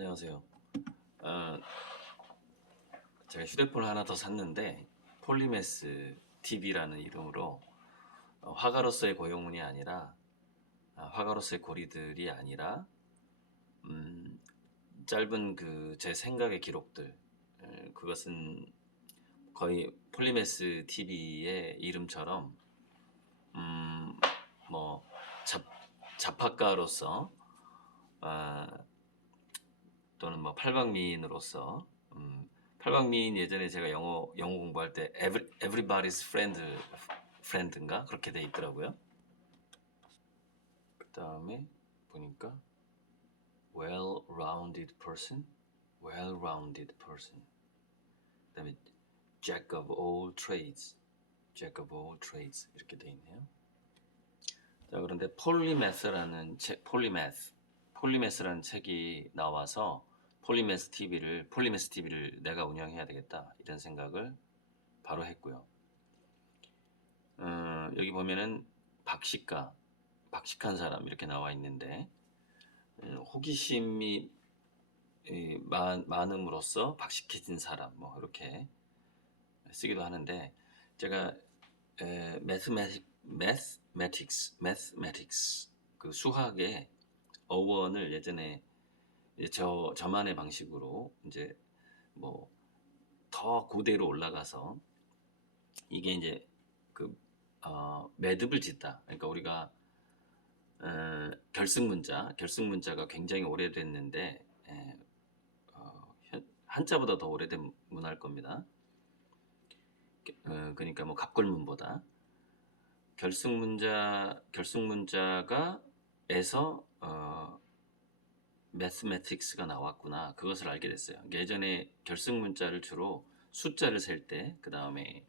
안녕하세요. 어, 제가 휴대폰을 하나 더 샀는데 폴리메스 TV라는 이름으로 어, 화가로서의 고용문이 아니라 아, 화가로서의 고리들이 아니라 음, 짧은 그 제 생각의 기록들 에, 그것은 거의 폴리메스 TV의 이름처럼 음, 뭐 잡, 잡학가로서 아, 또는 뭐 팔방미인으로서 음, 팔방미인 예전에 제가 영어 영어 공부할 때 every, everybody's friend friend인가 그렇게 돼 있더라고요. 그 다음에 보니까 well-rounded person, well-rounded person. 그 다음에 jack of all trades, jack of all trades 이렇게 돼 있네요. 자 그런데 폴리메스라는 책, 폴리메스, 폴리메스라는 책이 나와서 폴리메스 TV를 폴리메스 TV를 내가 운영해야 되겠다 이런 생각을 바로 했고요. 어, 여기 보면은 박식가, 박식한 사람 이렇게 나와 있는데 음, 호기심이 많음으로써 박식해진 사람 뭐 이렇게 쓰기도 하는데 제가 에, 매스매틱스 매스매틱스 그 수학의 어원을 예전에 저 저만의 방식으로 이제 뭐 더 고대로 올라가서 이게 이제 그 어, 매듭을 짓다. 그러니까 우리가 어, 결승 문자, 결승 문자가 굉장히 오래됐는데 에, 어, 현- 한자보다 더 오래된 문화일 겁니다. 어, 그러니까 뭐 갑골문보다 결승 문자, 결승 문자가 에서 어, 매스매틱스가 나왔구나. 그것을 알게 됐어요. 예전에 결승 문자를 주로 숫자를 셀 때, 그 다음에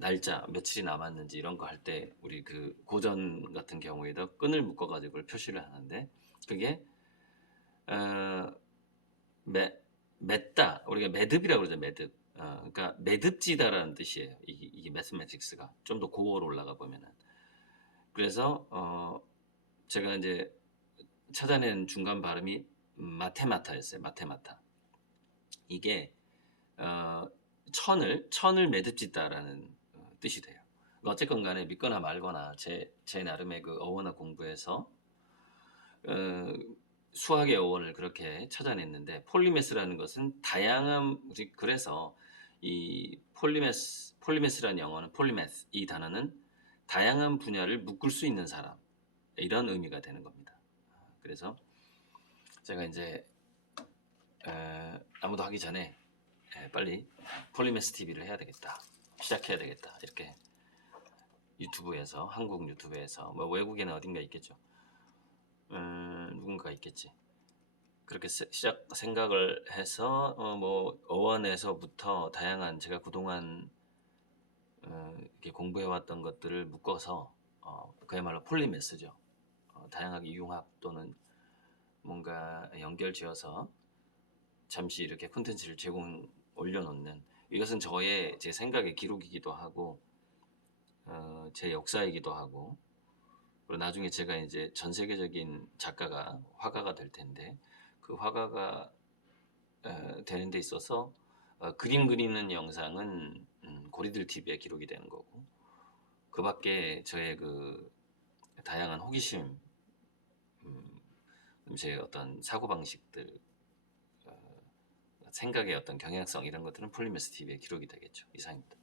날짜 며칠이 남았는지 이런 거 할 때 우리 그 고전 같은 경우에도 끈을 묶어 가지고 표시를 하는데 그게 어, 매, 맺다 우리가 매듭이라고 그러죠 매듭 어, 그러니까 매듭지다라는 뜻이에요 이게, 이게 매스매틱스가 좀 더 고어로 올라가 보면은 그래서 어, 제가 이제 찾아낸 중간 발음이 마테마타였어요 마테마타 이게 어, 천을 천을 매듭짓다라는 어, 뜻이 돼요. 어쨌건 간에 믿거나 말거나 제, 제 나름의 그 어원어 공부에서 어, 수학의 어원을 그렇게 찾아냈는데 폴리메스라는 것은 다양한 그래서 이 폴리메스 폴리메스라는 영어는 폴리메스 이 단어는 다양한 분야를 묶을 수 있는 사람 이런 의미가 되는 겁니다. 그래서 제가 이제 에, 아무도 하기 전에 에, 빨리 폴리메스 TV를 해야 되겠다. 시작해야 되겠다. 이렇게 유튜브에서 한국 유튜브에서 뭐 외국에는 어딘가 있겠죠. 음, 누군가 있겠지. 그렇게 세- 시작 생각을 해서 어, 뭐 어원에서부터 다양한 제가 그동안 어, 이렇게 공부해왔던 것들을 묶어서 어, 그야말로 폴리메스죠. 어, 다양하게 융합 또는 뭔가 연결지어서 잠시 이렇게 콘텐츠를 제공 올려놓는 이것은 저의 제 생각의 기록이기도 하고 어, 제 역사이기도 하고 그리고 나중에 제가 이제 전 세계적인 작가가 화가가 될 텐데 그 화가가 어, 되는 데 있어서 어, 그림 그리는 영상은 음, 고리들 TV의 기록이 되는 거고 그 밖에 저의 그 다양한 호기심 음, 제 어떤 사고 방식들 생각의 어떤 경향성 이런 것들은 폴리메스 TV의 기록이 되겠죠. 이상입니다.